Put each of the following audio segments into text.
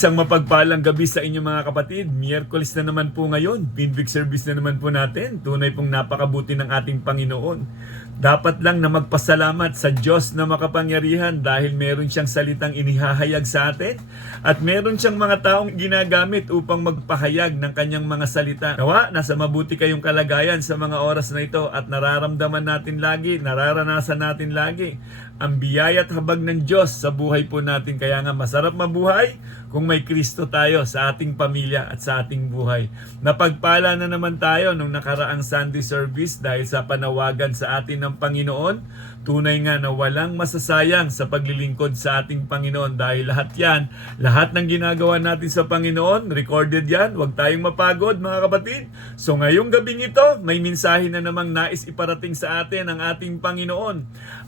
Isang mapagpalang gabi sa inyo mga kapatid. Miyerkules na naman po ngayon. Midweek service na naman po natin. Tunay pong napakabuti ng ating Panginoon. Dapat lang na magpasalamat sa Diyos na makapangyarihan dahil meron siyang salitang inihahayag sa atin at meron siyang mga taong ginagamit upang magpahayag ng kanyang mga salita. Nawa, nasa mabuti kayong kalagayan sa mga oras na ito at nararamdaman natin lagi, nararanasan natin lagi ang biyaya at habag ng Diyos sa buhay po natin. Kaya nga masarap mabuhay kung may Kristo tayo sa ating pamilya at sa ating buhay. Napagpala na naman tayo nung nakaraang Sunday service dahil sa panawagan sa atin ng Panginoon. Tunay nga na walang masasayang sa paglilingkod sa ating Panginoon dahil lahat yan, lahat ng ginagawa natin sa Panginoon, recorded yan. Huwag tayong mapagod mga kapatid. So ngayong gabing ito, may mensahe na namang nais iparating sa atin ang ating Panginoon.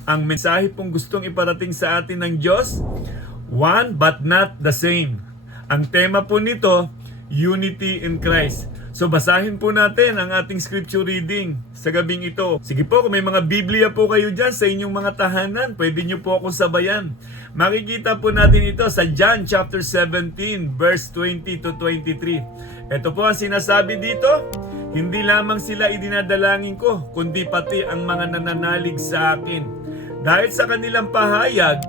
Ang mensahe pong gustong iparating sa atin ng Diyos, one but not the same. Ang tema po nito, unity in Christ. So basahin po natin ang ating scripture reading sa gabing ito. Sige po, kung may mga Biblia po kayo dyan sa inyong mga tahanan, pwede nyo po akong sabayan. Makikita po natin ito sa John chapter 17 verse 20 to 23. Ito po ang sinasabi dito, hindi lamang sila idinadalangin ko, kundi pati ang mga nananalig sa akin. Dahil sa kanilang pahayag,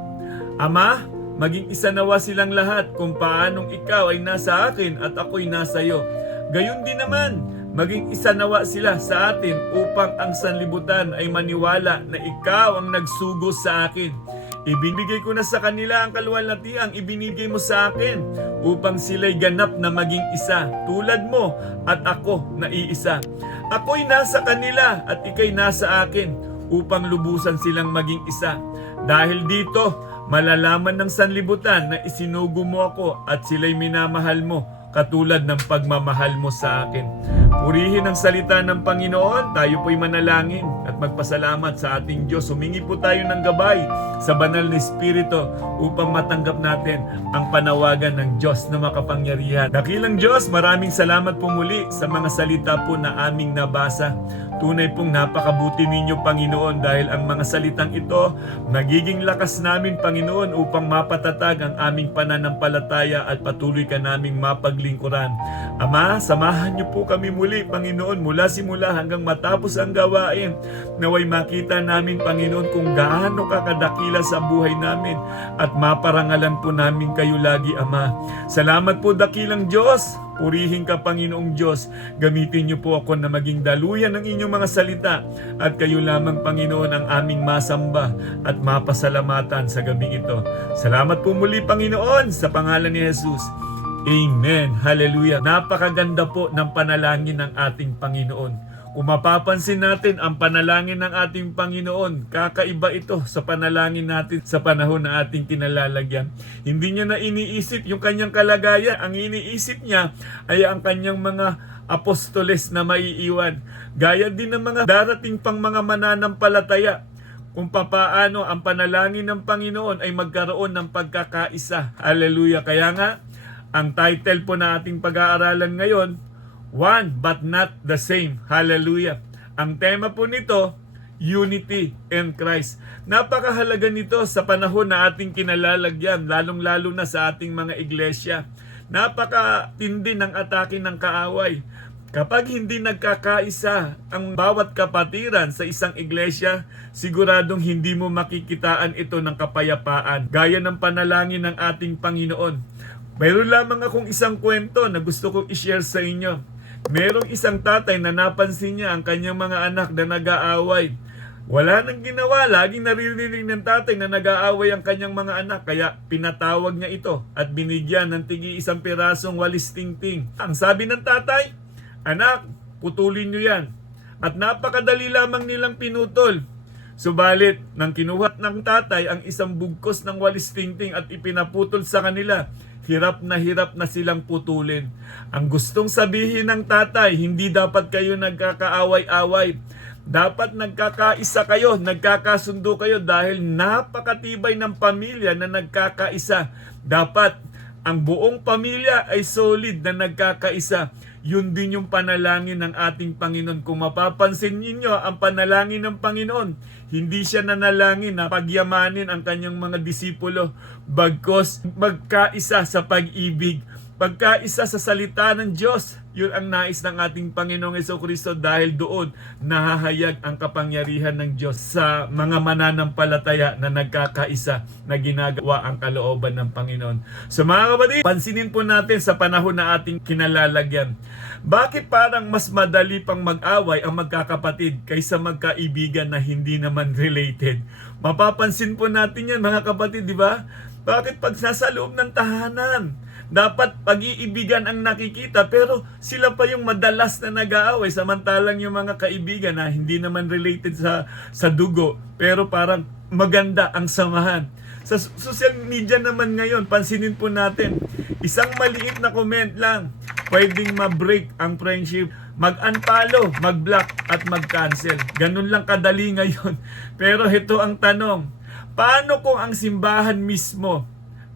Ama, maging isa nawa silang lahat kung paanong ikaw ay nasa akin at ako'y nasa iyo. Gayon din naman, maging isa nawa sila sa atin upang ang sanlibutan ay maniwala na ikaw ang nagsugo sa akin. Ibinigay ko na sa kanila ang kaluwalhatiang ibinigay mo sa akin upang sila'y ganap na maging isa tulad mo at ako na iisa. Ako'y nasa kanila at ika'y nasa akin upang lubusan silang maging isa. Dahil dito, malalaman ng sanlibutan na isinugo mo ako at sila'y minamahal mo katulad ng pagmamahal mo sa akin. Purihin ang salita ng Panginoon. Tayo po'y manalangin at magpasalamat sa ating Diyos. Humingi po tayo ng gabay sa banal na Espiritu upang matanggap natin ang panawagan ng Diyos na makapangyarihan. Dakilang Diyos, maraming salamat po muli sa mga salita po na aming nabasa. Tunay pong napakabuti ninyo, Panginoon, dahil ang mga salitang ito magiging lakas namin, Panginoon, upang mapatatag ang aming pananampalataya at patuloy ka naming mapaglingkuran. Ama, samahan niyo po kami muli, Panginoon, mula simula hanggang matapos ang gawain. Naway makita namin, Panginoon, kung gaano ka kadakila sa buhay namin at maparangalan po namin kayo lagi, Ama. Salamat po, dakilang Diyos. Purihin ka, Panginoong Diyos. Gamitin niyo po ako na maging daluyan ng inyong mga salita at kayo lamang, Panginoon, ang aming masamba at mapasalamatan sa gabing ito. Salamat po muli, Panginoon, sa pangalan ni Jesus. Amen. Hallelujah. Napakaganda po ng panalangin ng ating Panginoon. Kung mapapansin natin ang panalangin ng ating Panginoon, kakaiba ito sa panalangin natin sa panahon na ating kinalalagyan. Hindi niya na iniisip yung kanyang kalagayan. Ang iniisip niya ay ang kanyang mga apostoles na maiiwan. Gaya din ng mga darating pang mga mananampalataya. Kung papaano ang panalangin ng Panginoon ay magkaroon ng pagkakaisa. Hallelujah. Kaya nga, ang title po na ating pag-aaralan ngayon, one but not the same. Hallelujah. Ang tema po nito, unity in Christ. Napakahalaga nito sa panahon na ating kinalalagyan, lalong-lalo na sa ating mga iglesia. Napakatindi ng atake ng kaaway. Kapag hindi nagkakaisa ang bawat kapatiran sa isang iglesia, siguradong hindi mo makikitaan ito ng kapayapaan. Gaya ng panalangin ng ating Panginoon. Mayroon lamang akong isang kwento na gusto kong i-share sa inyo. Merong isang tatay na napansin niya ang kanyang mga anak na nag-aaway. Wala nang ginawa, laging naririnig ng tatay na nag-aaway ang kanyang mga anak, kaya pinatawag niya ito at binigyan ng tig-1 pirasong walis tingting. Ang sabi ng tatay, anak, putulin niyo yan. At napakadali lamang nilang pinutol. Subalit, nang kinuha ng tatay ang isang bugkos ng walis tingting at ipinaputol sa kanila, hirap na silang putulin. Ang gustong sabihin ng tatay, hindi dapat kayo nagkakaaway-away. Dapat nagkakaisa kayo, nagkakasundo kayo dahil napakatibay ng pamilya na nagkakaisa. Dapat ang buong pamilya ay solid na nagkakaisa. yun din yung panalangin ng ating Panginoon. Kung mapapansin ninyo, ang panalangin ng Panginoon, hindi siya nanalangin na pagyamanin ang kanyang mga disipulo, bagkos magkaisa sa pag-ibig, pagkaisa sa salita ng Diyos. Yun ang nais ng ating Panginoong Jesucristo, dahil doon nahahayag ang kapangyarihan ng Diyos sa mga mananampalataya na nagkakaisa, na ginagawa ang kalooban ng Panginoon. So mga kapatid, pansinin po natin sa panahon na ating kinalalagyan, bakit parang mas madali pang mag-away ang magkakapatid kaysa magkaibigan na hindi naman related? Mapapansin po natin yan mga kapatid, di ba? Bakit pag nasa loob ng tahanan, dapat pag-iibigan ang nakikita, pero sila pa yung madalas na nag-aaway, samantalang yung mga kaibigan na hindi naman related sa dugo, pero parang maganda ang samahan. Sa social media naman ngayon, pansinin po natin, isang maliit na comment lang, pwedeng ma-break ang friendship, mag-unfollow, mag-block at mag-cancel. Ganun lang kadali ngayon. Pero ito ang tanong, paano kung ang simbahan mismo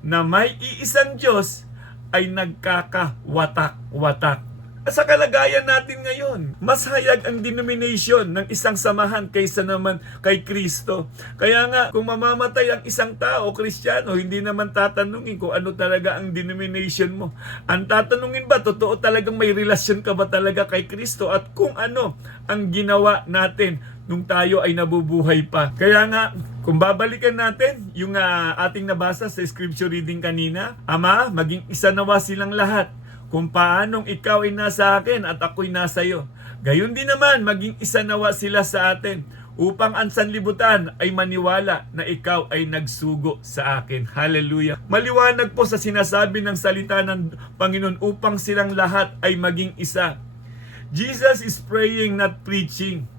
na may iisang Diyos ay nagkakawatak-watak? Sa kalagayan natin ngayon, mas hayag ang denomination ng isang samahan kaysa naman kay Kristo. Kaya nga, kung mamamatay ang isang tao, Kristiyano, hindi naman tatanungin kung ano talaga ang denomination mo. Ang tatanungin ba, totoo talagang may relasyon ka ba talaga kay Kristo, at kung ano ang ginawa natin nung tayo ay nabubuhay pa. Kaya nga, kung babalikan natin yung ating nabasa sa scripture reading kanina, Ama, maging isa nawa silang lahat, kung paanong ikaw ay nasa akin at ako'y nasa iyo. Gayon din naman, maging isa nawa sila sa atin, upang ang sanlibutan ay maniwala na ikaw ay nagsugo sa akin. Hallelujah. Maliwanag po sa sinasabi ng salita ng Panginoon upang silang lahat ay maging isa. Jesus is praying, not preaching,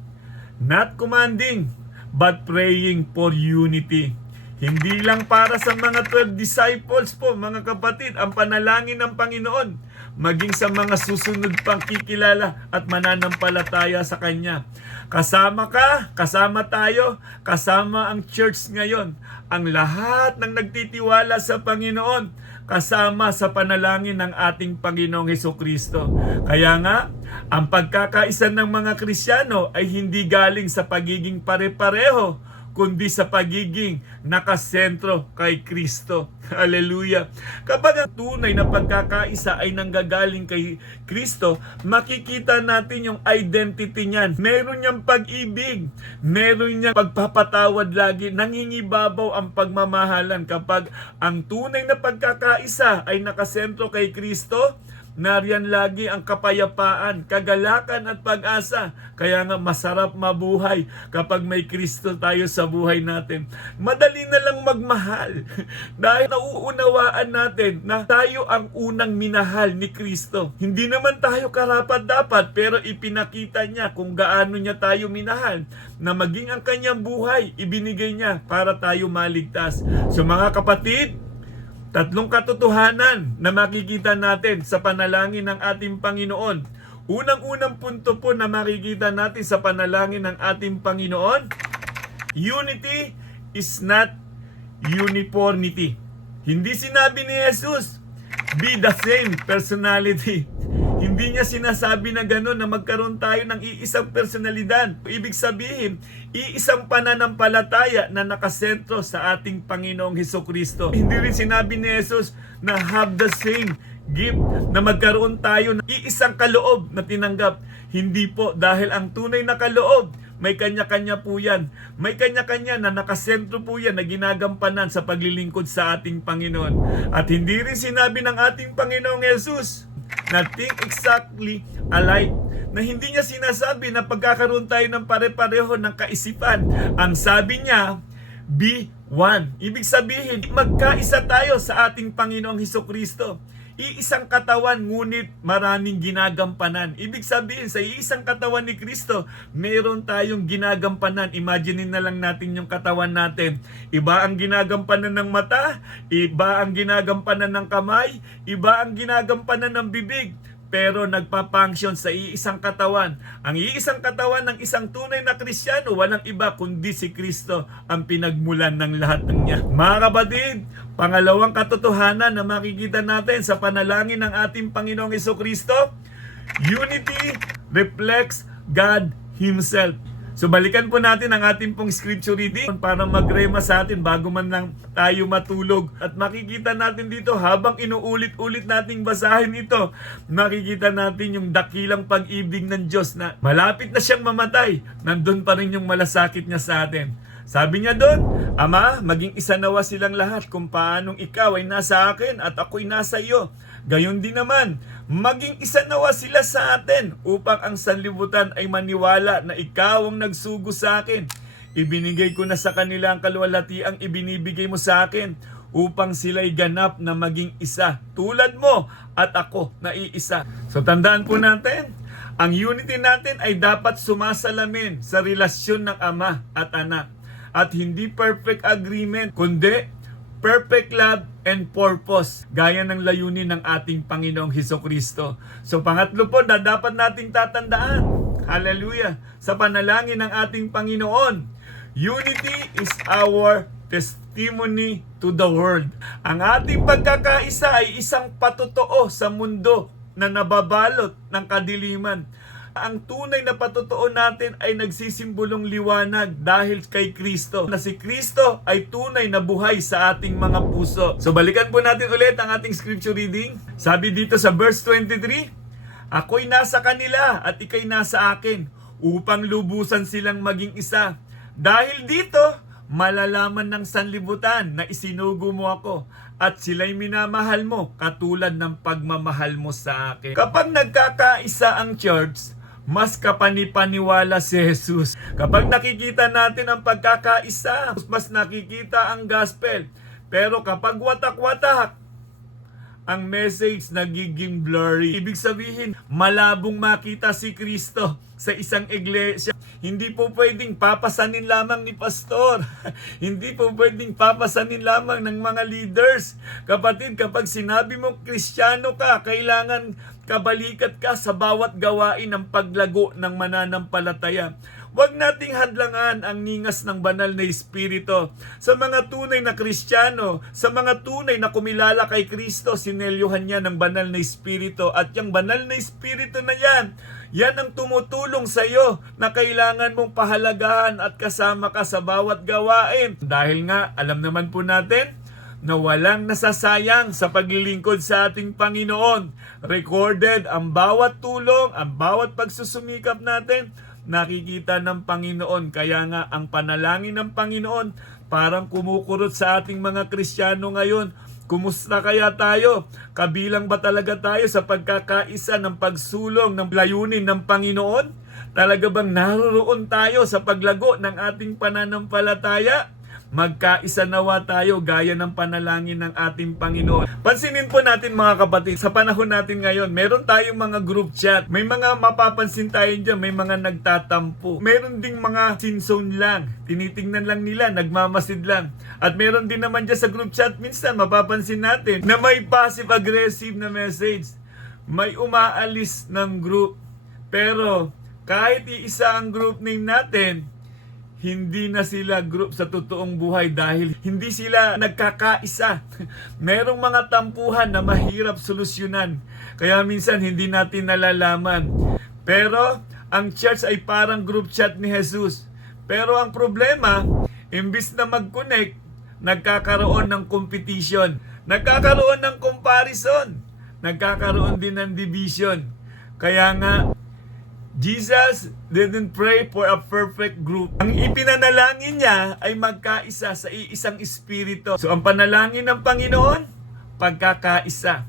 not commanding, but praying for unity. Hindi lang para sa mga 12 disciples po, mga kapatid, ang panalangin ng Panginoon, maging sa mga susunod pang kikilala at mananampalataya sa Kanya. Kasama ka, kasama tayo, kasama ang church ngayon, ang lahat ng nagtitiwala sa Panginoon, kasama sa panalangin ng ating Panginoong Hesukristo. Kaya nga, ang pagkakaisa ng mga Kristiyano ay hindi galing sa pagiging pare-pareho, kundi sa pagiging nakasentro kay Kristo. Hallelujah. Kapag ang tunay na pagkakaisa ay nanggagaling kay Kristo, makikita natin yung identity niyan. Meron niyang pag-ibig, meron niyang pagpapatawad lagi, nangingibabaw ang pagmamahalan. Kapag ang tunay na pagkakaisa ay nakasentro kay Kristo, nariyan lagi ang kapayapaan, kagalakan at pag-asa. Kaya nga masarap mabuhay kapag may Kristo tayo sa buhay natin. Madali na lang magmahal dahil nauunawaan natin na tayo ang unang minahal ni Kristo. Hindi naman tayo karapat-dapat, pero ipinakita niya kung gaano niya tayo minahal, na maging ang kanyang buhay ibinigay niya para tayo maligtas. So mga kapatid, tatlong katotohanan na makikita natin sa panalangin ng ating Panginoon. Unang-unang punto po na makikita natin sa panalangin ng ating Panginoon, unity is not uniformity. Hindi sinabi ni Jesus, be the same personality. Hindi niya sinasabi na gano'n, na magkaroon tayo ng iisang personalidad. Ibig sabihin, iisang pananampalataya na nakasentro sa ating Panginoong Hesukristo. Hindi rin sinabi ni Jesus na have the same gift, na magkaroon tayo ng iisang kaloob na tinanggap. Hindi po, dahil ang tunay na kaloob, may kanya-kanya po yan. May kanya-kanya na nakasentro po yan, na ginagampanan sa paglilingkod sa ating Panginoon. At hindi rin sinabi ng ating Panginoong Jesus na think exactly alike, na hindi niya sinasabi na pagkakaroon tayo ng pare-pareho ng kaisipan. Ang sabi niya, be one. Ibig sabihin, magkaisa tayo sa ating Panginoong Hesukristo. Iisang katawan, ngunit maraming ginagampanan. Ibig sabihin, sa iisang katawan ni Kristo, meron tayong ginagampanan. Imagine na lang natin yung katawan natin. Iba ang ginagampanan ng mata, iba ang ginagampanan ng kamay, iba ang ginagampanan ng bibig, pero nagpa-function sa iisang katawan. Ang iisang katawan ng isang tunay na Kristiyano, walang iba kundi si Kristo ang pinagmulan ng lahat ng niya. Mga kapatid, pangalawang katotohanan na makikita natin sa panalangin ng ating Panginoong Hesukristo, Unity reflects God Himself. So balikan po natin ang ating pong scripture reading para magrema sa atin bago man lang tayo matulog. At makikita natin dito habang inuulit-ulit nating basahin ito, makikita natin yung dakilang pag-ibig ng Diyos na malapit na siyang mamatay. Nandun pa rin yung malasakit niya sa atin. Sabi niya doon, Ama, maging isa nawa silang lahat kung paanong ikaw ay nasa akin at ako'y nasa iyo. Gayon din naman, maging isa nawa sila sa atin upang ang sanlibutan ay maniwala na ikaw ang nagsugo sa akin. Ibinigay ko na sa kanila ang kaluwalhatiang ibinibigay mo sa akin upang sila'y ganap na maging isa tulad mo at ako na iisa. So tandaan po natin, ang unity natin ay dapat sumasalamin sa relasyon ng ama at anak. At hindi perfect agreement, kundi perfect love and purpose, gaya ng layunin ng ating Panginoong Hesukristo. So pangatlo po na dapat nating tatandaan, hallelujah, sa panalangin ng ating Panginoon, unity is our testimony to the world. Ang ating pagkakaisa ay isang patotoo sa mundo na nababalot ng kadiliman. Ang tunay na patotoo natin ay nagsisimbolong liwanag dahil kay Kristo. Na si Kristo ay tunay na buhay sa ating mga puso. So balikan po natin ulit ang ating scripture reading. Sabi dito sa verse 23, Ako'y nasa kanila at ika'y nasa akin upang lubusan silang maging isa. Dahil dito, malalaman ng sanlibutan na isinugo mo ako at sila'y minamahal mo katulad ng pagmamahal mo sa akin. Kapag nagkakaisa ang church, mas kapanipaniwala si Jesus. Kapag nakikita natin ang pagkakaisa, mas nakikita ang gospel. Pero kapag watak-watak, ang message nagiging blurry. Ibig sabihin, malabong makita si Kristo sa isang iglesia. Hindi po pwedeng papasanin lamang ni pastor. Hindi po pwedeng papasanin lamang ng mga leaders. Kapatid, kapag sinabi mong Kristiyano ka, kailangan kabalikat ka sa bawat gawain ng paglago ng mananampalataya. Huwag nating hadlangan ang ningas ng banal na Espiritu. Sa mga tunay na Kristiyano, sa mga tunay na kumilala kay Kristo, sinelyuhan niya ng banal na Espiritu. At yung banal na Espiritu na yan ang tumutulong sa iyo na kailangan mong pahalagahan at kasama ka sa bawat gawain. Dahil nga, alam naman po natin, na walang nasasayang sa paglilingkod sa ating Panginoon. Recorded ang bawat tulong, ang bawat pagsusumikap natin, nakikita ng Panginoon. Kaya nga ang panalangin ng Panginoon parang kumukurot sa ating mga Kristiyano ngayon. Kumusta kaya tayo? Kabilang ba talaga tayo sa pagkakaisa ng pagsulong ng layunin ng Panginoon? Talaga bang naroon tayo sa paglago ng ating pananampalataya? Magkaisa nawa tayo gaya ng panalangin ng ating Panginoon. Pansinin po natin mga kapatid, sa panahon natin ngayon, meron tayong mga group chat. May mga mapapansin tayo dyan, may mga nagtatampo. Meron ding mga sinzone lang. Tinitingnan lang nila, nagmamasid lang. At meron din naman dyan sa group chat, minsan mapapansin natin na may passive-aggressive na message. May umaalis ng group. Pero kahit iisa ang group name natin, hindi na sila group sa totoong buhay dahil hindi sila nagkakaisa. Merong mga tampuhan na mahirap solusyonan. Kaya minsan hindi natin nalalaman. Pero ang church ay parang group chat ni Jesus. Pero ang problema, imbis na mag-connect, nagkakaroon ng competition. Nagkakaroon ng comparison. Nagkakaroon din ng division. Kaya nga, Jesus didn't pray for a perfect group. Ang ipinanalangin niya ay magkaisa sa iisang espiritu. So ang panalangin ng Panginoon, pagkakaisa.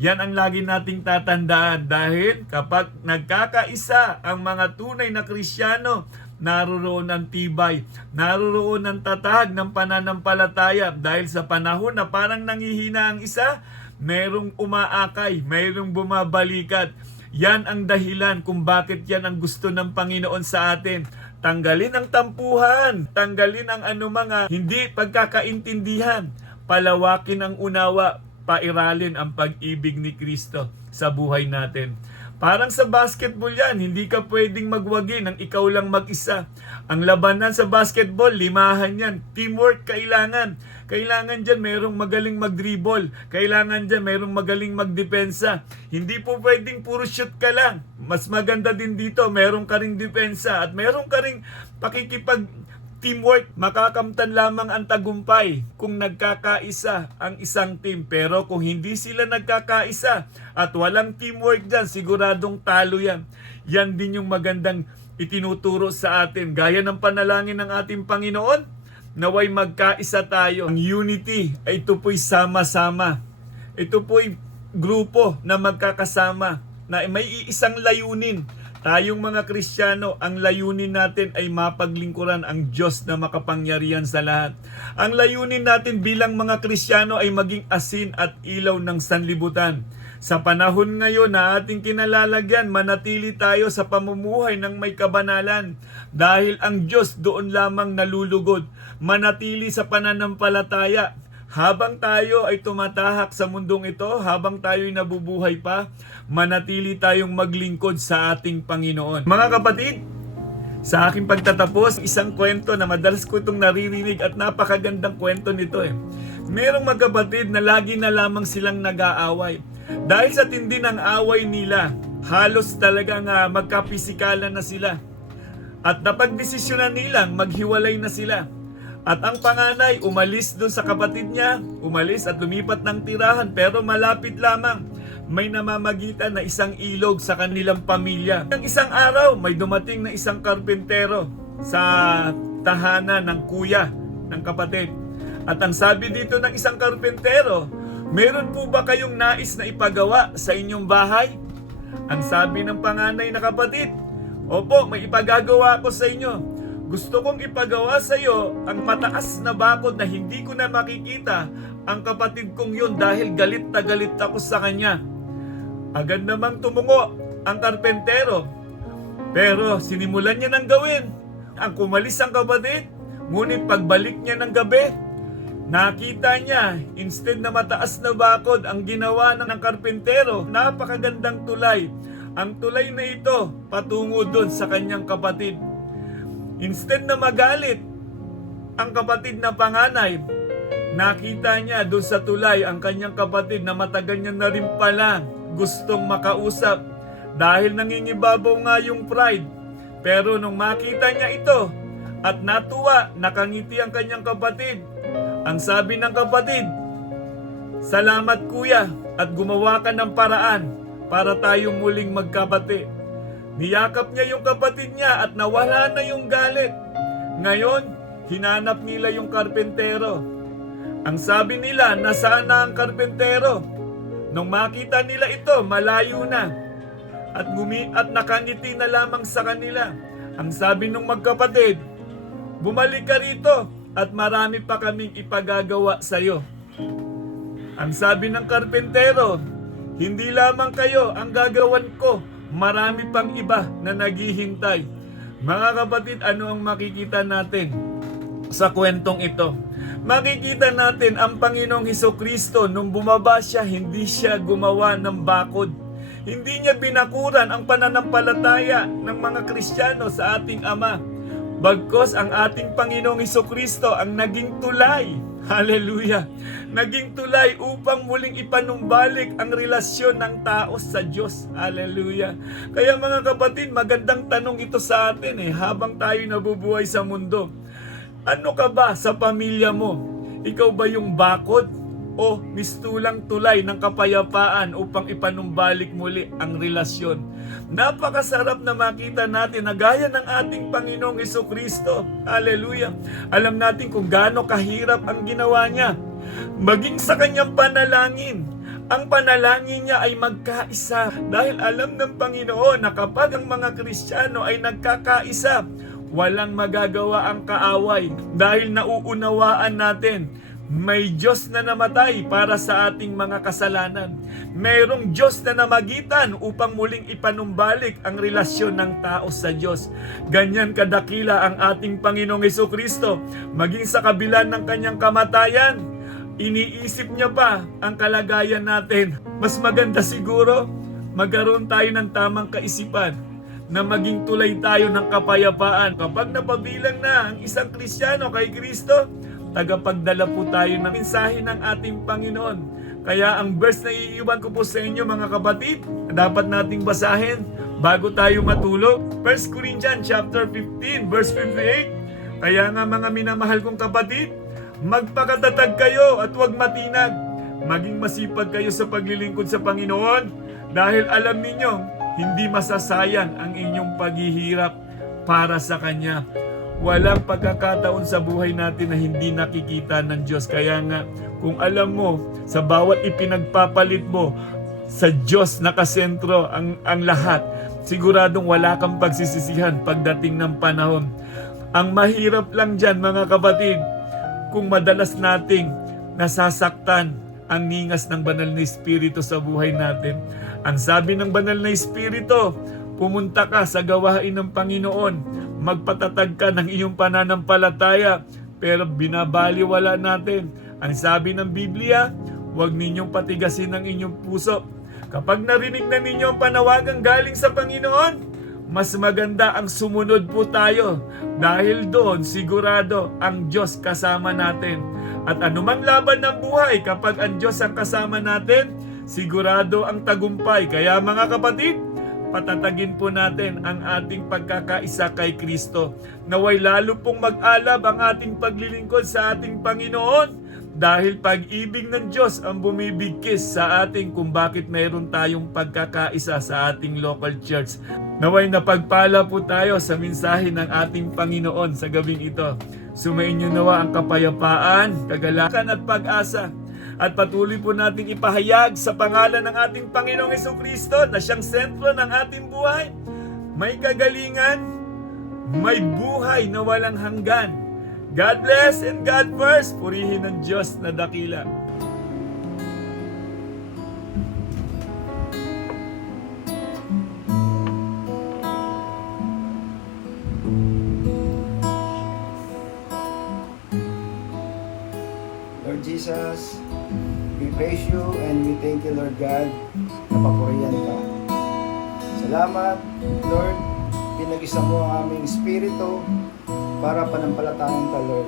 Yan ang lagi nating tatandaan dahil kapag nagkakaisa ang mga tunay na Kristiyano, naroon ng tibay, naroon ng tatag ng pananampalataya dahil sa panahon na parang nangihina ang isa, mayroong umaakay, mayroong bumabalikat. Yan ang dahilan kung bakit yan ang gusto ng Panginoon sa atin. Tanggalin ang tampuhan, tanggalin ang anumang hindi pagkakaintindihan, palawakin ang unawa, pairalin ang pag-ibig ni Kristo sa buhay natin. Parang sa basketball yan, hindi ka pwedeng magwagi ng ikaw lang mag-isa. Ang labanan sa basketball, limahan yan. Teamwork kailangan. Kailangan dyan merong magaling mag-dribble. Kailangan dyan merong magaling magdepensa. Hindi po pwedeng puro shoot ka lang. Mas maganda din dito, meron ka ring depensa at meron ka ring pakikipag teamwork. Makakamtan lamang ang tagumpay kung nagkakaisa ang isang team. Pero kung hindi sila nagkakaisa at walang teamwork dyan, siguradong talo yan. Yan din yung magandang itinuturo sa atin. Gaya ng panalangin ng ating Panginoon, naway magkaisa tayo. Ang unity ay ito po'y sama-sama. Ito po'y grupo na magkakasama na may iisang layunin. Tayong mga Kristiyano, ang layunin natin ay mapaglingkuran ang Diyos na makapangyarihan sa lahat. Ang layunin natin bilang mga Kristiyano ay maging asin at ilaw ng sanlibutan. Sa panahon ngayon na ating kinalalagyan, manatili tayo sa pamumuhay ng may kabanalan dahil ang Diyos doon lamang nalulugod. Manatili sa pananampalataya. Habang tayo ay tumatahak sa mundong ito, habang tayo ay nabubuhay pa, manatili tayong maglingkod sa ating Panginoon. Mga kapatid, sa aking pagtatapos, isang kwento na madalas ko itong naririnig at napakagandang kwento nito Merong magkapatid na lagi na lamang silang nag-aaway. Dahil sa tindi ng away nila, halos talagang magkapisikalan na sila. At napagdesisyonan nilang maghiwalay na sila. At ang panganay umalis doon sa kapatid niya, umalis at lumipat ng tirahan, pero malapit lamang may namamagitan na isang ilog sa kanilang pamilya. Ang isang araw, may dumating na isang karpentero sa tahanan ng kuya ng kapatid. At ang sabi dito ng isang karpentero, meron po ba kayong nais na ipagawa sa inyong bahay? Ang sabi ng panganay na kapatid, opo, may ipagagawa ko sa inyo. Gusto kong ipagawa sa iyo ang mataas na bakod na hindi ko na makikita ang kapatid kong yun dahil galit na galit ako sa kanya. Agad namang tumungo ang karpentero. Pero sinimulan niya ng gawin. Ang kumalis ang kapatid, ngunit pagbalik niya ng gabi, nakita niya, instead na mataas na bakod ang ginawa ng karpentero, napakagandang tulay. Ang tulay na ito patungo doon sa kanyang kapatid. Instead na magalit ang kapatid na panganay, nakita niya doon sa tulay ang kanyang kapatid na matagal niya na rin pala gustong makausap dahil nangingibabaw nga yung pride. Pero nung makita niya ito at natuwa, nakangiti ang kanyang kapatid. Ang sabi ng kapatid, salamat kuya at gumawa ka ng paraan para tayong muling magkabati. Niyakap niya yung kapatid niya at nawala na yung galit. Ngayon, hinanap nila yung karpentero. Ang sabi nila, nasaan na ang karpentero? Nung makita nila ito, malayo na. At nakangiti na lamang sa kanila. Ang sabi ng magkapatid, bumalik ka rito at marami pa kaming ipagagawa sa iyo. Ang sabi ng karpentero, hindi lamang kayo ang gagawan ko, marami pang iba na naghihintay. Mga kapatid, ano ang makikita natin sa kwentong ito? Makikita natin ang Panginoong Hesukristo nung bumaba siya, hindi siya gumawa ng bakod. Hindi niya binakuran ang pananampalataya ng mga Kristiyano sa ating Ama. Bagkus ang ating Panginoong Hesukristo ang naging tulay. Hallelujah! Naging tulay upang muling ipanumbalik ang relasyon ng tao sa Diyos. Hallelujah! Kaya mga kapatid, magandang tanong ito sa atin habang tayo nabubuhay sa mundo. Ano ka ba sa pamilya mo? Ikaw ba yung bakod o mistulang tulay ng kapayapaan upang ipanumbalik muli ang relasyon? Napakasarap na makita natin na gaya ng ating Panginoong Hesukristo. Hallelujah! Alam natin kung gaano kahirap ang ginawa niya. Maging sa kanyang panalangin, ang panalangin niya ay magkaisa. Dahil alam ng Panginoon na kapag ang mga Kristiyano ay nagkakaisa, walang magagawa ang kaaway. Dahil nauunawaan natin, may Diyos na namatay para sa ating mga kasalanan. Mayroong Diyos na namagitan upang muling ipanumbalik ang relasyon ng tao sa Diyos. Ganyan kadakila ang ating Panginoong Hesukristo. Maging sa kabila ng kanyang kamatayan, iniisip niya pa ang kalagayan natin. Mas maganda siguro magkaroon tayo ng tamang kaisipan, na maging tulay tayo ng kapayapaan. Kapag napabilang na ang isang Kristiyano kay Kristo, tagapagdala po tayo ng mensahe ng ating Panginoon. Kaya ang verse na iiwan ko po sa inyo mga kapatid, dapat nating basahin bago tayo matulog. 1 Corinthians chapter 15 verse 58. Kaya nga mga minamahal kong kapatid, magpakatatag kayo at huwag matinag. Maging masipag kayo sa paglilingkod sa Panginoon dahil alam ninyo, hindi masasayang ang inyong paghihirap para sa Kanya. Walang pagkakataon sa buhay natin na hindi nakikita ng Diyos. Kaya nga, kung alam mo, sa bawat ipinagpapalit mo, sa Diyos nakasentro ang lahat, siguradong wala kang pagsisisihan pagdating ng panahon. Ang mahirap lang dyan mga kapatid, kung madalas nating nasasaktan ang ningas ng banal na Espiritu sa buhay natin. Ang sabi ng banal na Espiritu, pumunta ka sa gawain ng Panginoon, magpatatag ka ng iyong pananampalataya, pero binabaliwala natin. Ang sabi ng Biblia, huwag ninyong patigasin ang inyong puso. Kapag narinig na ninyo ang panawagang galing sa Panginoon, mas maganda ang sumunod po tayo dahil doon sigurado ang Diyos kasama natin. At anumang laban ng buhay, kapag ang Diyos ang kasama natin, sigurado ang tagumpay. Kaya mga kapatid, patatagin po natin ang ating pagkakaisa kay Kristo. Naway lalo pong mag-alab ang ating paglilingkod sa ating Panginoon dahil pag-ibig ng Diyos ang bumibigkis sa ating kung bakit mayroon tayong pagkakaisa sa ating local church. Naway napagpala po tayo sa mensahe ng ating Panginoon sa gabing ito. Sumainyo nawa ang kapayapaan, kagalakan at pag-asa. At patuloy po nating ipahayag sa pangalan ng ating Panginoong Jesucristo na siyang sentro ng ating buhay. May kagalingan, may buhay na walang hanggan. God bless and God first. Purihin ng Diyos na dakila. Lord Jesus, we praise you and we thank you, Lord God, na papurihan ka. Salamat, Lord, pinag-isa mo ang aming espiritu para panampalatayan ka, Lord.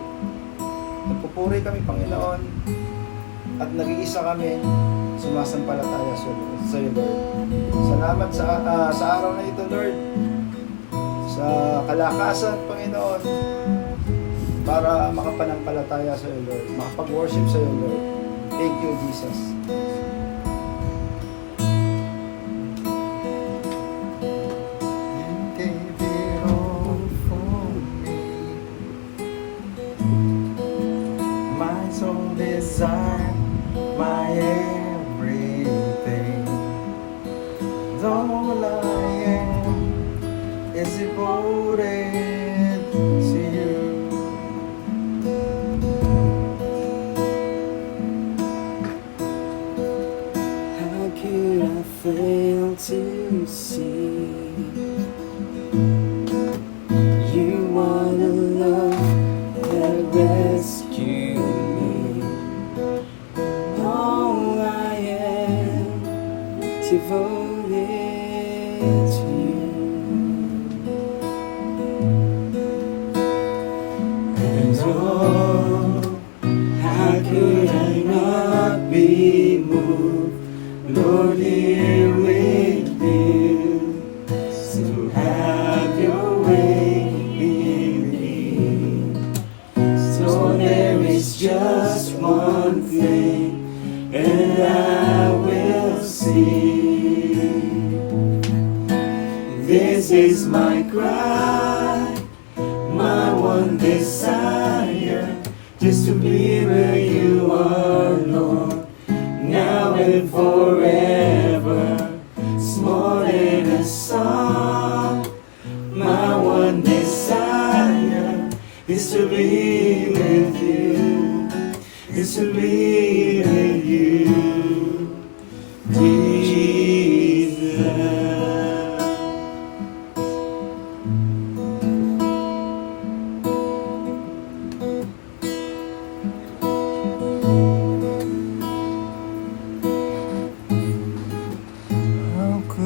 Nagpupuri kami, Panginoon, at nag-iisa kami sumasampalataya sa iyo, Lord. Salamat sa araw na ito, Lord, sa kalakasan, Panginoon, para makapanampalataya sa iyo, Lord, makapag-worship sa iyo, Lord. Thank you, Jesus. You gave it all for me. My soul desire, my everything. All I am is devoted to you. How could I fail to see you are the love that rescued me? All I am devoted to you. And oh, how could I not be moved, Lord, here with you, to have your way in me. So there is just one thing, and I will see. This is my cry, my one desire, just to be where you are, Lord, now and forever. It's more than a song. My one desire is to be with you, is to be with you, Jesus. How could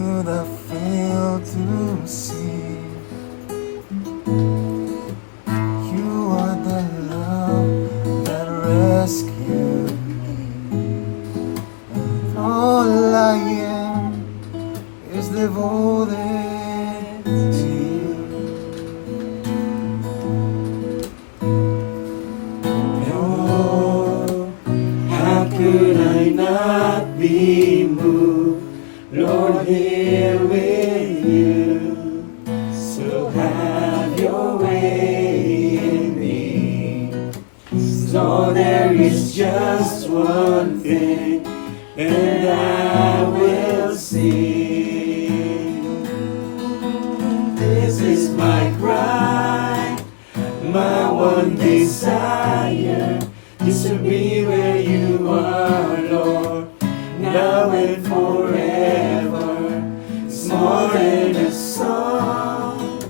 just one thing, and I will sing. This is my cry, my one desire, is to be where you are, Lord, now and forever. It's more than a song.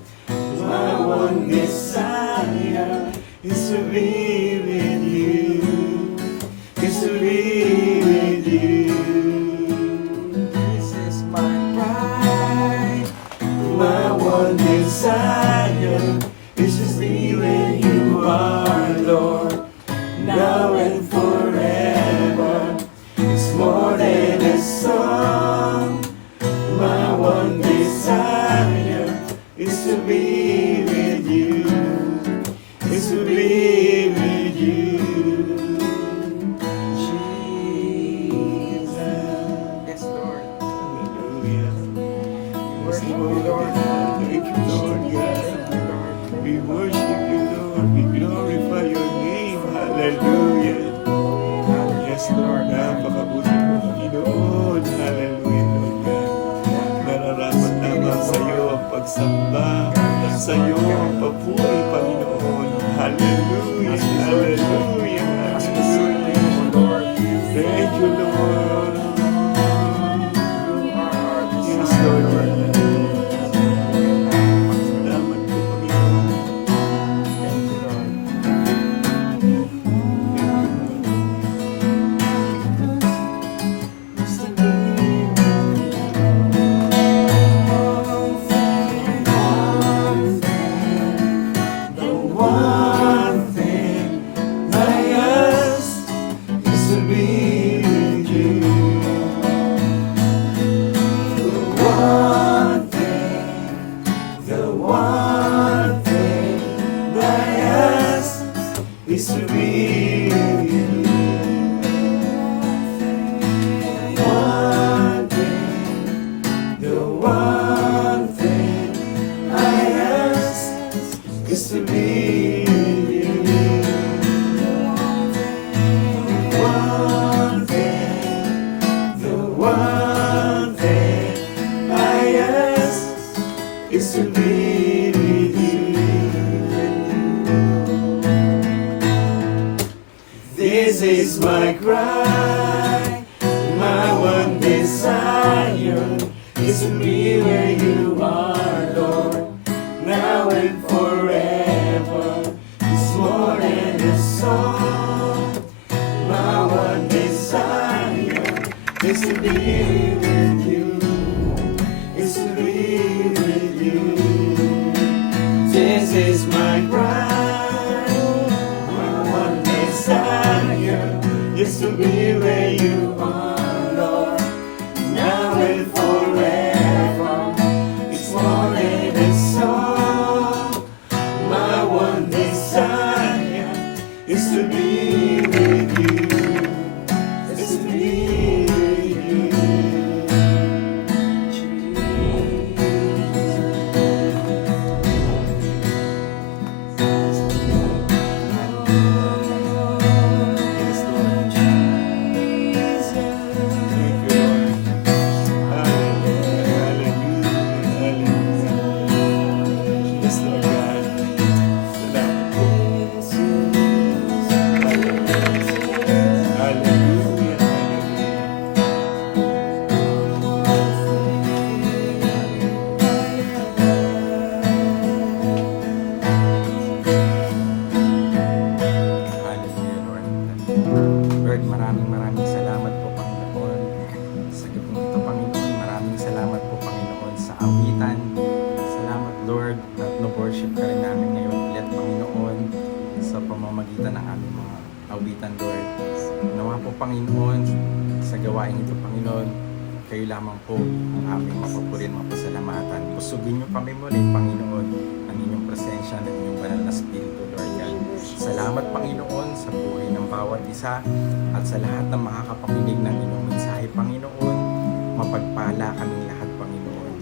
My one desire is to be with you, is to be with you. This is my cry, my one desire is to be where you are, Lord, now and forever. It's more than a song. My one desire is to be with you, is to be with you, Jesus. Yes, Lord. Hallelujah. Worship you, Lord. Thank you, Lord God. We worship you, Lord. We glorify your name. Hallelujah. Yes, Lord. Napakabuti mo, Panginoon. Hallelujah, Lord God. Nararapat naman sa iyo ang pagsamba, sa iyo ang papuri, Panginoon. Hallelujah. Hallelujah. Hallelujah. Thank you, Lord. Yes, Lord. Salamat po, Panginoon. Thank you, Lord. The one thing I ask is to be with you. The one thing I ask is to be with you. The one thing I ask is to be with you. The one thing I ask is to be with you. This is my cry, my one desire is to be where you are, Lord, now and forever. It's more than a song. My one desire is to be with you, is to be with you. This is my cry, my one desire is to be where you are, Lord, now and forever. It's more than a song. My one desire is to be with you, is to be with you. Yes, Lord. Thank you, Lord. Hallelujah, hallelujah, hallelujah. Yes, Lord God. Salamat po. Hallelujah, hallelujah, hallelujah. Hallelujah, Lord. Lord, maraming salamat po, Panginoon. Sa gabing ito, Panginoon, maraming salamat po, Panginoon, sa awitan. Salamat, Lord, at no-worship ka rin namin ngayon ulit, Panginoon, sa pamamagitan ng aming mga awitan, Lord. Nawa po, Panginoon, sa gawain ito, Panginoon, kayo lamang po ang aming mapapurin, mapasalamatan. Busugin niyo kami muli, Panginoon, ng inyong presensya, ng inyong banal na Espiritu, Lord God. Salamat, Panginoon, sa buhay ng bawat isa at sa lahat ng makakapakinig ng inyong mensahe, Panginoon. Mapagpala kaming lahat, Panginoon.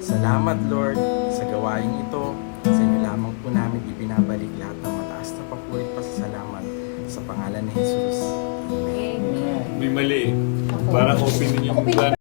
Salamat, Lord, sa gawain ito. Sa inyo lamang po namin ibinabalik lahat ng mataas na papuri at pasasalamat sa pangalan ni Jesus. May mali eh. Parang open din yung Open.